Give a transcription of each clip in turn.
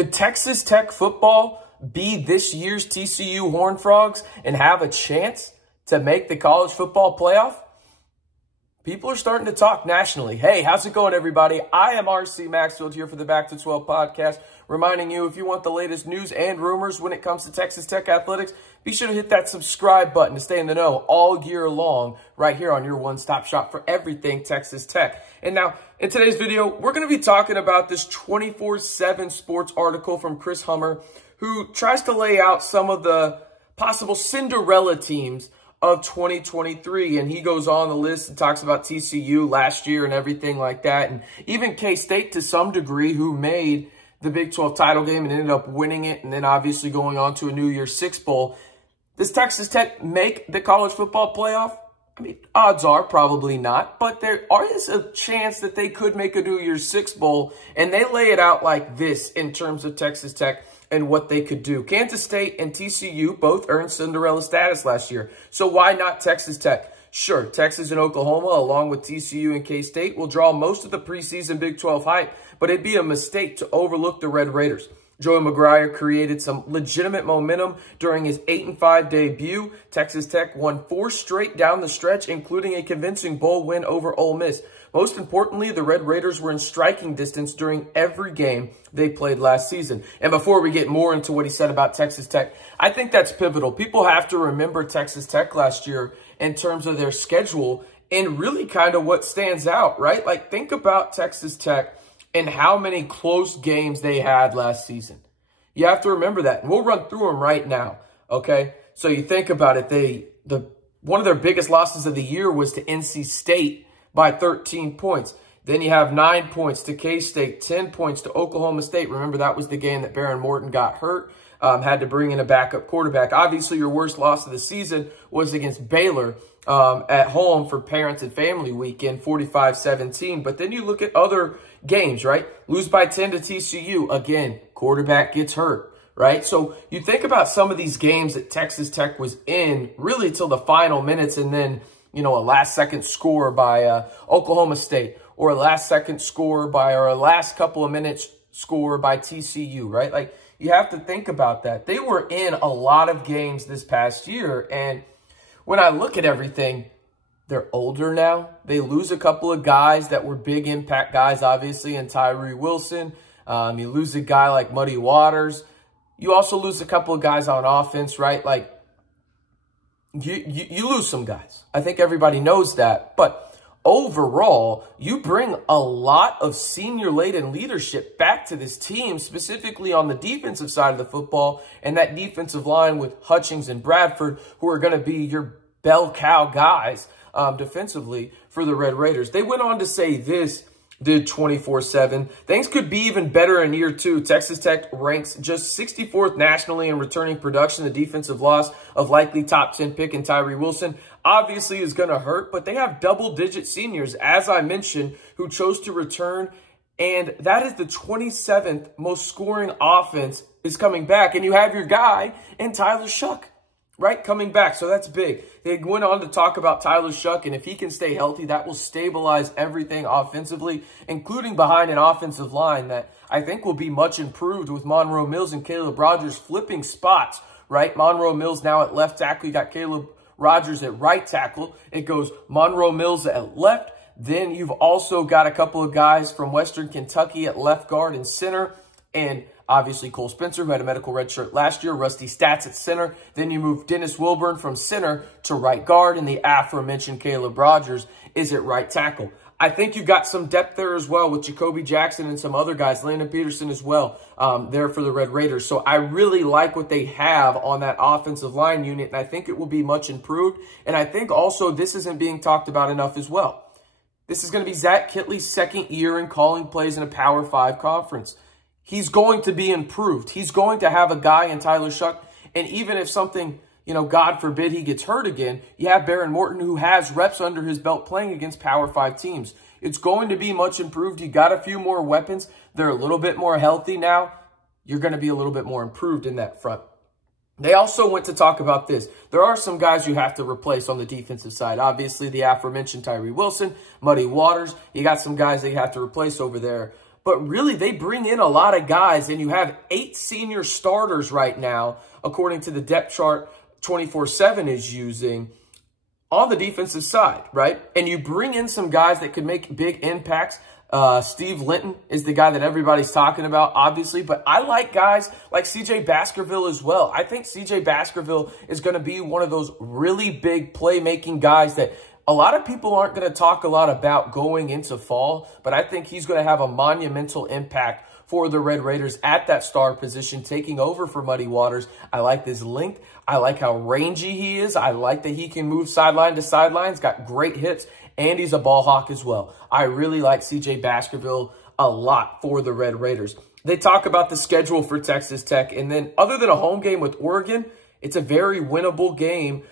Could Texas Tech football be this year's TCU Horned Frogs and have a chance to make the college football playoff? People are starting to talk nationally. Hey, how's it going, everybody? I am RC Maxfield here for the Back to 12 podcast, reminding you if you want the latest news and rumors when it comes to Texas Tech athletics, be sure to hit that subscribe button to stay in the know all year long right here on your one-stop shop for everything Texas Tech. And now, in today's video, we're going to be talking about this 247Sports article from Chris Hummer, who tries to lay out some of the possible Cinderella teams of 2023, and he goes on the list and talks about TCU last year and everything like that, and even K-State to some degree, who made the Big 12 title game and ended up winning it, and then obviously going on to a New Year's Six Bowl. Does Texas Tech make the college football playoff? I mean, odds are probably not, but there is a chance that they could make a New Year's Six Bowl, and they lay it out like this in terms of Texas Tech and what they could do. Kansas State and TCU both earned Cinderella status last year. So why not Texas Tech? Sure, Texas and Oklahoma, along with TCU and K-State, will draw most of the preseason Big 12 hype, but it'd be a mistake to overlook the Red Raiders. Joey McGuire created some legitimate momentum during his 8-5 debut. Texas Tech won 4 straight down the stretch, including a convincing bowl win over Ole Miss. Most importantly, the Red Raiders were in striking distance during every game they played last season. And before we get more into what he said about Texas Tech, I think that's pivotal. People have to remember Texas Tech last year in terms of their schedule and really kind of what stands out, right? Like, think about Texas Tech and how many close games they had last season. You have to remember that. And we'll run through them right now, okay? So you think about it. One of their biggest losses of the year was to NC State by 13 points. Then you have 9 points to K-State, 10 points to Oklahoma State. Remember, that was the game that Baron Morton got hurt, had to bring in a backup quarterback. Obviously, your worst loss of the season was against Baylor at home for Parents and Family Weekend, 45-17. But then you look at other games, right? Lose by 10 to TCU. Again, quarterback gets hurt, right? So you think about some of these games that Texas Tech was in really till the final minutes, and then, you know, a last-second score by Oklahoma State, or a last-second score by, or a last couple of minutes score by TCU, right? Like, you have to think about that. They were in a lot of games this past year, and when I look at everything, they're older now. They lose a couple of guys that were big impact guys, obviously, in Tyree Wilson. You lose a guy like Muddy Waters. You also lose a couple of guys on offense, right? Like, you lose some guys. I think everybody knows that. But overall, you bring a lot of senior-laden leadership back to this team, specifically on the defensive side of the football, and that defensive line with Hutchings and Bradford, who are going to be your bell cow guys defensively for the Red Raiders. They went on to say this, did 24/7. Things could be even better in year 2. Texas Tech ranks just 64th nationally in returning production. The defensive loss of likely top 10 pick in Tyree Wilson obviously is going to hurt, but they have double-digit seniors, as I mentioned, who chose to return, and that is the 27th most scoring offense is coming back, and you have your guy in Tyler Shough, right, coming back. So that's big. They went on to talk about Tyler Shough, and if he can stay healthy, that will stabilize everything offensively, including behind an offensive line that I think will be much improved with Monroe Mills and Caleb Rogers flipping spots, right? Monroe Mills now at left tackle. You got Caleb Rogers at right tackle. It goes Monroe Mills at left. Then you've also got a couple of guys from Western Kentucky at left guard and center, and obviously Cole Spencer, who had a medical red shirt last year, Rusty Staats at center. Then you move Dennis Wilburn from center to right guard, and the aforementioned Caleb Rogers is at right tackle. I think you've got some depth there as well with Jacoby Jackson and some other guys, Landon Peterson as well, there for the Red Raiders. So I really like what they have on that offensive line unit, and I think it will be much improved. And I think also this isn't being talked about enough as well. This is going to be Zach Kittley's second year in calling plays in a Power 5 conference. He's going to be improved. He's going to have a guy in Tyler Shough. And even if something, you know, God forbid he gets hurt again, you have Baron Morton, who has reps under his belt playing against Power 5 teams. It's going to be much improved. You got a few more weapons. They're a little bit more healthy now. You're going to be a little bit more improved in that front. They also went to talk about this. There are some guys you have to replace on the defensive side. Obviously, the aforementioned Tyree Wilson, Muddy Waters. You got some guys that you have to replace over there But really, they bring in a lot of guys, and you have 8 senior starters right now, according to the depth chart 247 is using, on the defensive side, right? And you bring in some guys that could make big impacts. Steve Linton is the guy that everybody's talking about, obviously. But I like guys like CJ Baskerville as well. I think CJ Baskerville is going to be one of those really big playmaking guys that a lot of people aren't going to talk a lot about going into fall. But I think he's going to have a monumental impact for the Red Raiders at that star position, taking over for Muddy Waters. I like his length. I like how rangy he is. I like that he can move sideline to sideline. He's got great hits, and he's a ball hawk as well. I really like CJ Baskerville a lot for the Red Raiders. They talk about the schedule for Texas Tech, and then other than a home game with Oregon, it's a very winnable game.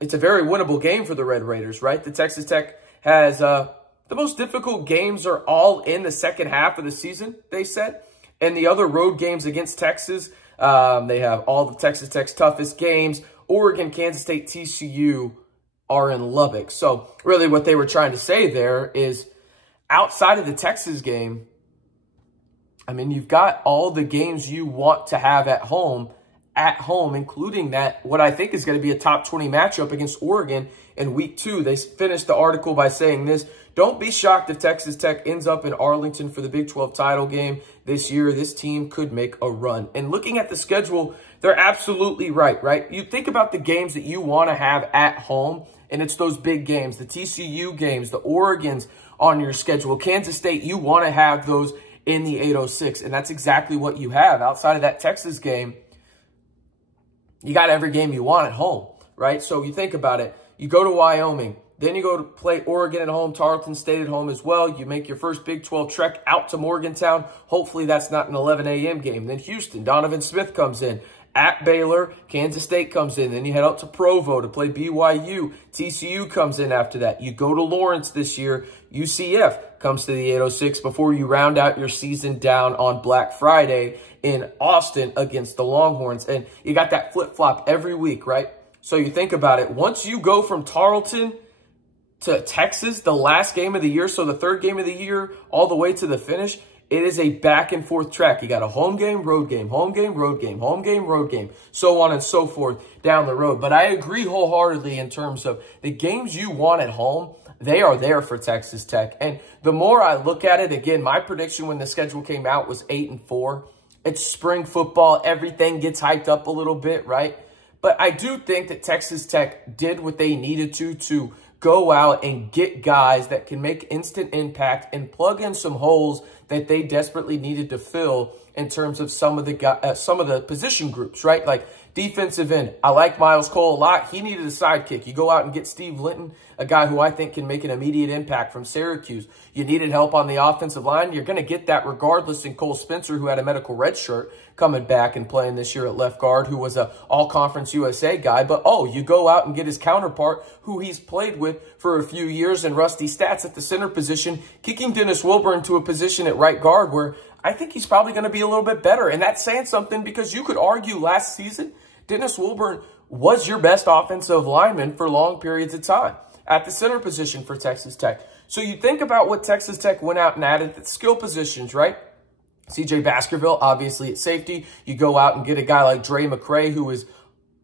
It's a very winnable game for the Red Raiders, right? The Texas Tech has the most difficult games are all in the second half of the season, they said. And the other road games against Texas, they have all the Texas Tech's toughest games. Oregon, Kansas State, TCU are in Lubbock. So really what they were trying to say there is outside of the Texas game, I mean, you've got all the games you want to have at home, including that, what I think is going to be a top 20 matchup against Oregon in week 2. They finished the article by saying this: don't be shocked if Texas Tech ends up in Arlington for the Big 12 title game this year. This team could make a run. And looking at the schedule, they're absolutely right? You think about the games that you want to have at home, and it's those big games, the TCU games, the Oregons on your schedule. Kansas State, you want to have those in the 806, and that's exactly what you have. Outside of that Texas game, you got every game you want at home, right? So you think about it. You go to Wyoming. Then you go to play Oregon at home, Tarleton State at home as well. You make your first Big 12 trek out to Morgantown. Hopefully that's not an 11 a.m. game. Then Houston, Donovan Smith comes in. At Baylor, Kansas State comes in. Then you head out to Provo to play BYU. TCU comes in after that. You go to Lawrence this year. UCF comes to the 806 before you round out your season down on Black Friday in Austin against the Longhorns. And you got that flip-flop every week, right? So you think about it. Once you go from Tarleton to Texas, the last game of the year, so the third game of the year, all the way to the finish, it is a back-and-forth track. You got a home game, road game, home game, road game, home game, road game, so on and so forth down the road. But I agree wholeheartedly in terms of the games you want at home, they are there for Texas Tech. And the more I look at it, again, my prediction when the schedule came out was 8-4. It's spring football. Everything gets hyped up a little bit, right? But I do think that Texas Tech did what they needed to go out and get guys that can make instant impact and plug in some holes that they desperately needed to fill in terms of some of the position groups, right? Like defensive end. I like Miles Cole a lot. He needed a sidekick. You go out and get Steve Linton, a guy who I think can make an immediate impact from Syracuse. You needed help on the offensive line. You're going to get that regardless in Cole Spencer, who had a medical red shirt, coming back and playing this year at left guard, who was a all-conference USA guy. But, you go out and get his counterpart, who he's played with for a few years, and Rusty Staats at the center position, kicking Dennis Wilburn to a position at right guard where I think he's probably going to be a little bit better. And that's saying something, because you could argue last season, Dennis Wilburn was your best offensive lineman for long periods of time at the center position for Texas Tech. So you think about what Texas Tech went out and added, the skill positions, right? CJ Baskerville, obviously at safety. You go out and get a guy like Dre McCray, who is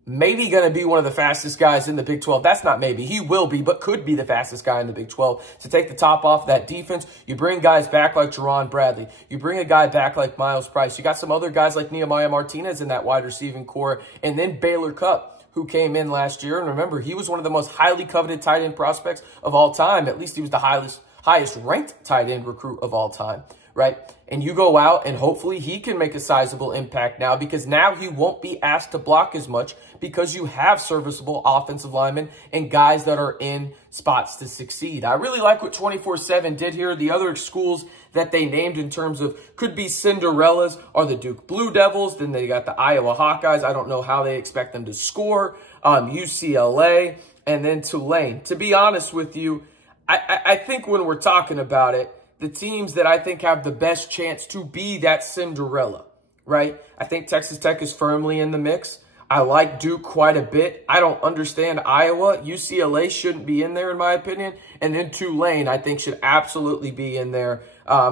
maybe going to be one of the fastest guys in the Big 12. That's not maybe. He will be, but could be the fastest guy in the Big 12 to take the top off that defense. You bring guys back like Jerron Bradley. You bring a guy back like Miles Price. You got some other guys like Nehemiah Martinez in that wide receiving core. And then Baylor Cupp, who came in last year. And remember, he was one of the most highly coveted tight end prospects of all time. At least he was the highest ranked tight end recruit of all time, right? And you go out and hopefully he can make a sizable impact now, because now he won't be asked to block as much because you have serviceable offensive linemen and guys that are in spots to succeed. I really like what 247 did here. The other schools that they named in terms of could be Cinderellas are the Duke Blue Devils. Then they got the Iowa Hawkeyes. I don't know how they expect them to score. UCLA, and then Tulane. To be honest with you, I think when we're talking about it, the teams that I think have the best chance to be that Cinderella, right? I think Texas Tech is firmly in the mix. I like Duke quite a bit. I don't understand Iowa. UCLA shouldn't be in there, in my opinion. And then Tulane, I think, should absolutely be in there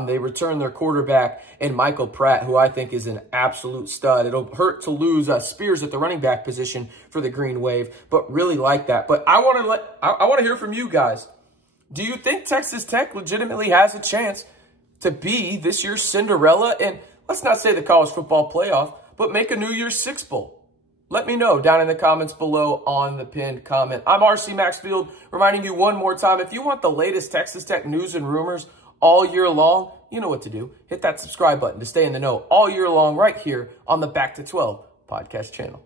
They return their quarterback and Michael Pratt, who I think is an absolute stud. It'll hurt to lose Spears at the running back position for the Green Wave, but really like that. But I want to hear from you guys. Do you think Texas Tech legitimately has a chance to be this year's Cinderella? And let's not say the college football playoff, but make a New Year's Six Bowl. Let me know down in the comments below on the pinned comment. I'm RC Maxfield, reminding you one more time, if you want the latest Texas Tech news and rumors all year long, you know what to do. Hit that subscribe button to stay in the know all year long right here on the Back to 12 podcast channel.